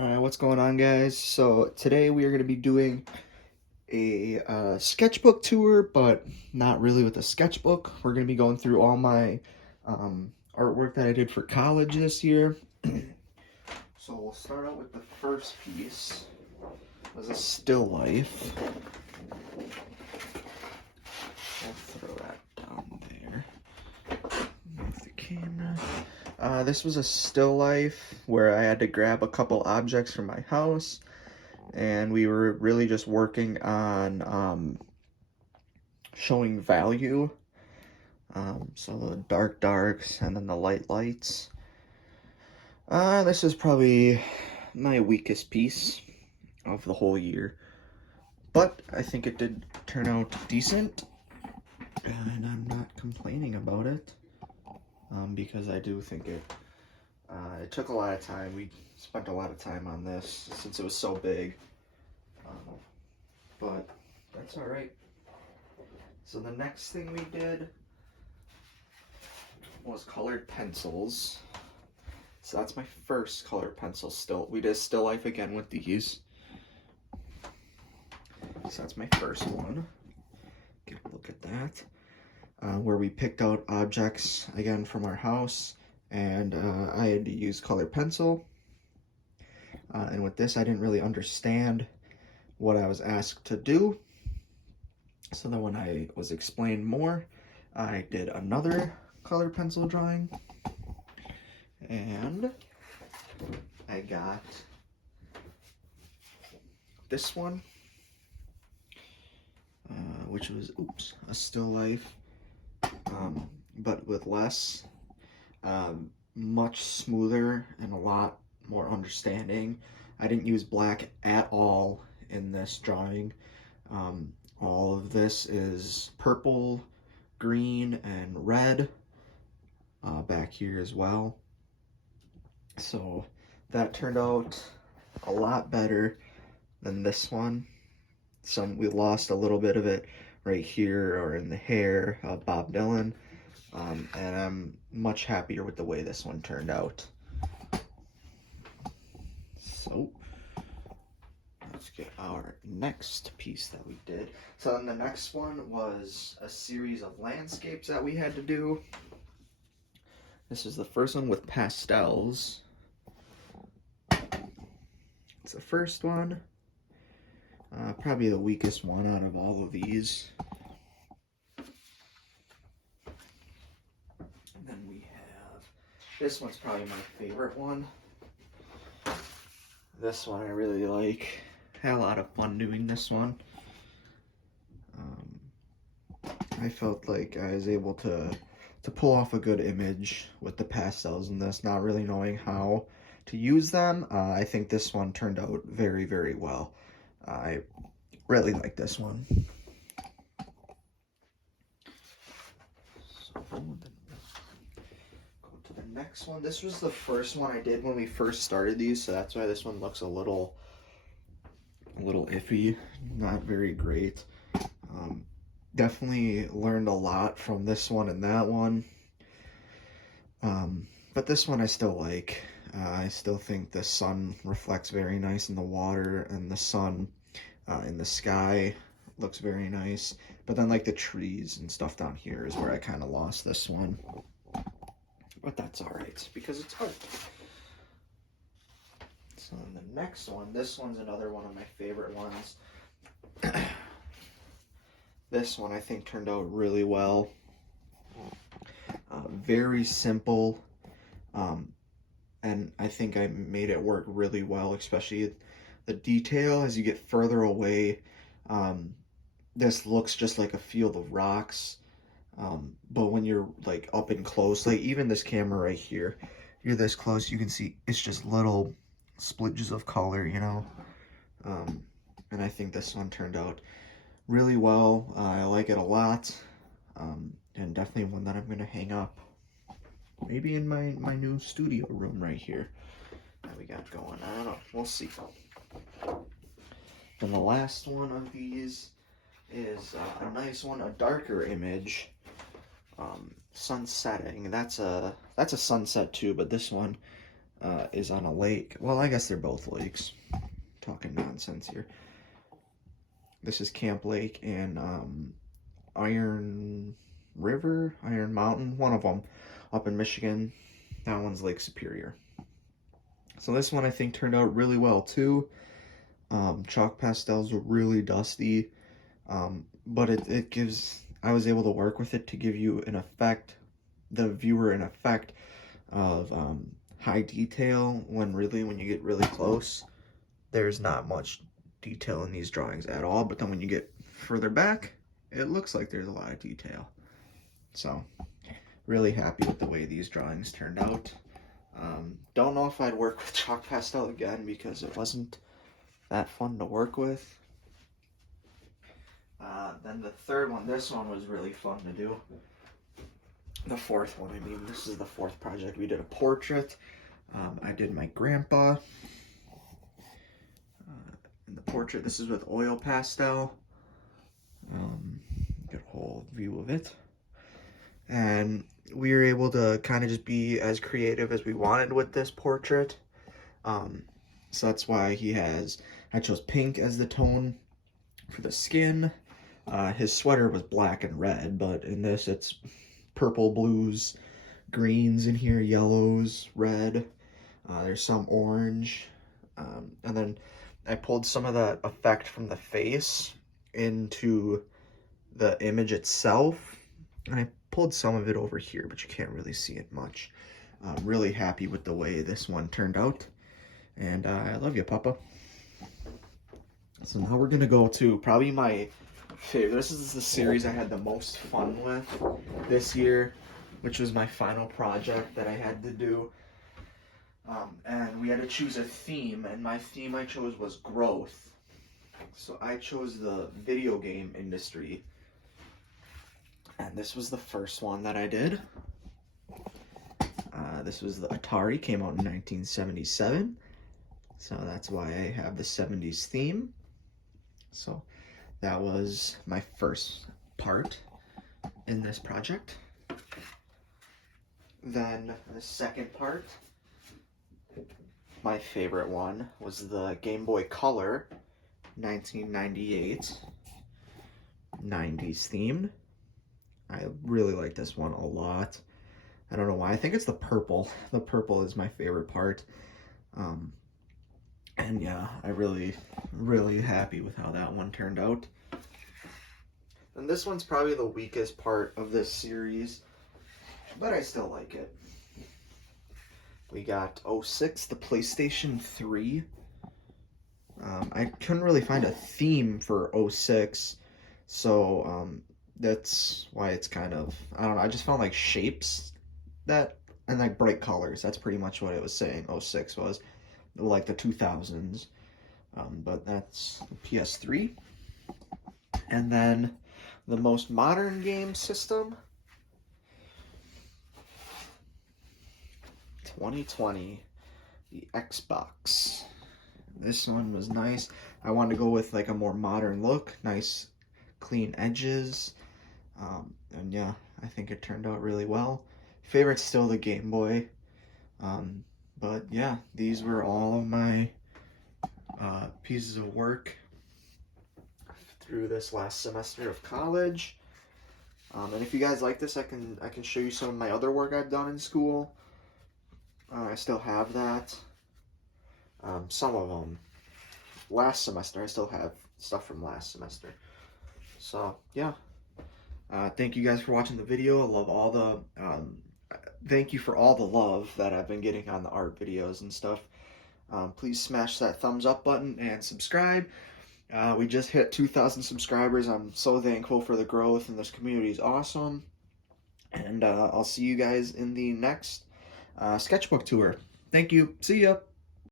Alright, what's going on, guys? So today we are going to be doing a sketchbook tour, but not really with a sketchbook. We're going to be going through all my artwork that I did for college this year. So we'll start out with the first piece. It was a still life. I'll throw that down there. Move the camera. This was a still life where I had to grab a couple objects from my house, and we were really just working on showing value. So the dark darks and then the light lights. This is probably my weakest piece of the whole year, but I think it did turn out decent, and I'm not complaining about it, because I do think it took a lot of time. We spent a lot of time on this since it was so big, but that's all right. So the next thing we did was colored pencils. So that's my first colored pencil still. We did still life again with these. So that's my first one. Get a look at that. Where we picked out objects again from our house, and I had to use colored pencil. And with this, I didn't really understand what I was asked to do. So then when I was explained more, I did another colored pencil drawing. And I got this one, which was, a still life, but with less, much smoother and a lot more understanding. I didn't use black at all in this drawing. All of this is purple, green, and red, back here as well. So that turned out a lot better than this one. We lost a little bit of it right here or in the hair of Bob Dylan, and I'm much happier with the way this one turned out. So let's get our next piece that we did. So then the next one was a series of landscapes that we had to do. This is the first one with pastels. It's the first one. Probably the weakest one out of all of these. And then we have, this one's probably my favorite one. This one I really like. Had a lot of fun doing this one. I felt like I was able to pull off a good image with the pastels in this, not really knowing how to use them. I think this one turned out very, very well. I really like this one. So then go to the next one. This was the first one I did when we first started these, so that's why this one looks a little iffy, not very great. Definitely learned a lot from this one and that one. But this one I still like. I still think the sun reflects very nice in the water, and the sun in the sky looks very nice. But then like the trees and stuff down here is where I kind of lost this one. But that's all right, because it's art. So the next one, this one's another one of my favorite ones. This one I think turned out really well. Very simple, and I think I made it work really well, especially the detail as you get further away. This looks just like a field of rocks, but when you're like up and close, like even this camera right here, you're this close, you can see it's just little splitges of color, you know. And I think this one turned out really well. I like it a lot, and definitely one that I'm gonna hang up, maybe in my new studio room right here that we got going. I don't know, we'll see. Then the last one of these is a nice one, a darker image, sun setting. That's a sunset too, but this one is on a lake. Well, I guess they're both lakes. Talking nonsense here. This is Camp Lake and Iron River, Iron Mountain, one of them up in Michigan. That one's Lake Superior. So this one I think turned out really well too. Chalk pastels were really dusty, but it gives, I was able to work with it to give you an effect, the viewer an effect of high detail, when really when you get really close, there's not much detail in these drawings at all, but then when you get further back, it looks like there's a lot of detail. So really happy with the way these drawings turned out. Don't know if I'd work with chalk pastel again because it wasn't that fun to work with. Then the third one, this one was really fun to do. The fourth one, I mean, this is the fourth project. We did a portrait. I did my grandpa. In the portrait, this is with oil pastel. Get a whole view of it. And we were able to kind of just be as creative as we wanted with this portrait. So that's why I chose pink as the tone for the skin. His sweater was black and red, but in this it's purple, blues, greens in here, yellows, red. There's some orange. And then I pulled some of that effect from the face into the image itself. And I pulled some of it over here, but you can't really see it much. I'm really happy with the way this one turned out. And I love you, Papa. So now we're going to go to probably my favorite. This is the series I had the most fun with this year, which was my final project that I had to do. And we had to choose a theme, and my theme I chose was growth. So I chose the video game industry. And this was the first one that I did. This was the Atari, came out in 1977. So that's why I have the 70s theme. So that was my first part in this project. Then the second part, my favorite one, was the Game Boy Color 1998 90s theme. I really like this one a lot. I don't know why. I think it's the purple. The purple is my favorite part. And yeah, I really happy with how that one turned out. And this one's probably the weakest part of this series, but I still like it. We got 06, the PlayStation 3. I couldn't really find a theme for 06, so that's why it's kind of, I don't know, I just found like shapes that, and like bright colors. That's pretty much what it was saying 06 was, like the 2000s. But that's the PS3. And then the most modern game system, 2020, the Xbox. This one was nice. I wanted to go with like a more modern look, nice clean edges. And yeah, I think it turned out really well. Favorite's still the Game Boy. But yeah, these were all of my pieces of work through this last semester of college. And if you guys like this, I can show you some of my other work I've done in school. I still have that. Some of them last semester. I still have stuff from last semester. So yeah. Thank you guys for watching the video. I love all the thank you for all the love that I've been getting on the art videos and stuff. Please smash that thumbs up button and subscribe. We just hit 2,000 subscribers. I'm so thankful for the growth, and this community is awesome. And I'll see you guys in the next sketchbook tour. Thank you. See ya.